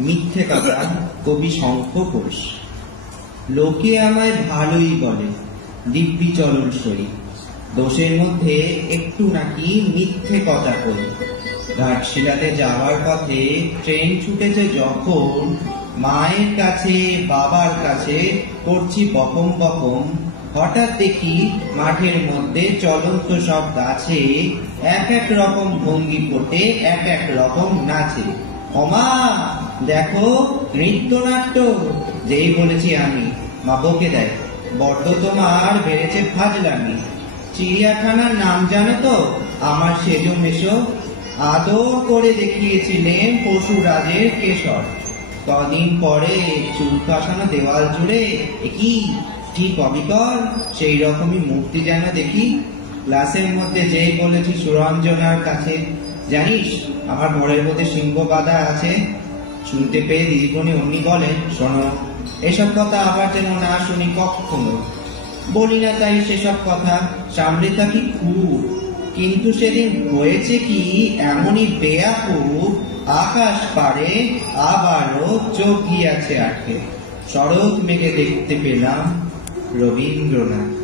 মিথ্যে কথা কবি শঙ্খ ঘোষ। লোকে আমায় ভালোই বলে, দিব্যি চলন সই, দোষের মধ্যে একটু নাকি মিথ্যে কথা কই। ঘাটশিলাতে যাওয়ার পথে ট্রেন ছুটেছে যখন, মায়ের কাছে বাবার কাছে করছি বকম বকম, হঠাৎ দেখি মাঠের মধ্যে চলন্ত সব গাছে এক এক রকম ভঙ্গি করতে এক এক রকম নাচে। ওমা দেখো নৃত্যনাট্য! যেই বলেছি আমি, মা বকে দেয়, বড্ড তোমার বেড়েছে ফাজলামি। চিড়িয়াখানার নাম জানো তো? আমার সেজো মেশো আদর করে দেখিয়েছিলেন পশুরাজের কেশর। কদিন পরে চুল কাসানো দেওয়াল জুড়ে কি ঠিক অবিকল সেই রকমই মূর্তি যেন দেখি। ক্লাসের মধ্যে যেই বলেছি সুরঞ্জনার কাছে, জানিস আমার ঘরের মধ্যে সিংহ বাঁধা আছে। শুনতে পেয়ে দিদিমণি অমনি বলেন, শোনো, এসব কথা আবার যেন না শুনি কখনো। বলি না তাই সেসব কথা, সামনে থাকি খুব। কিন্তু সেদিন হয়েছে কি, এমনই বেয়াকুব, আকাশ পারে আবারও চোখ গিয়াছে আটকে। শরৎ মেঘে দেখতে পেলাম রবীন্দ্রনাথ।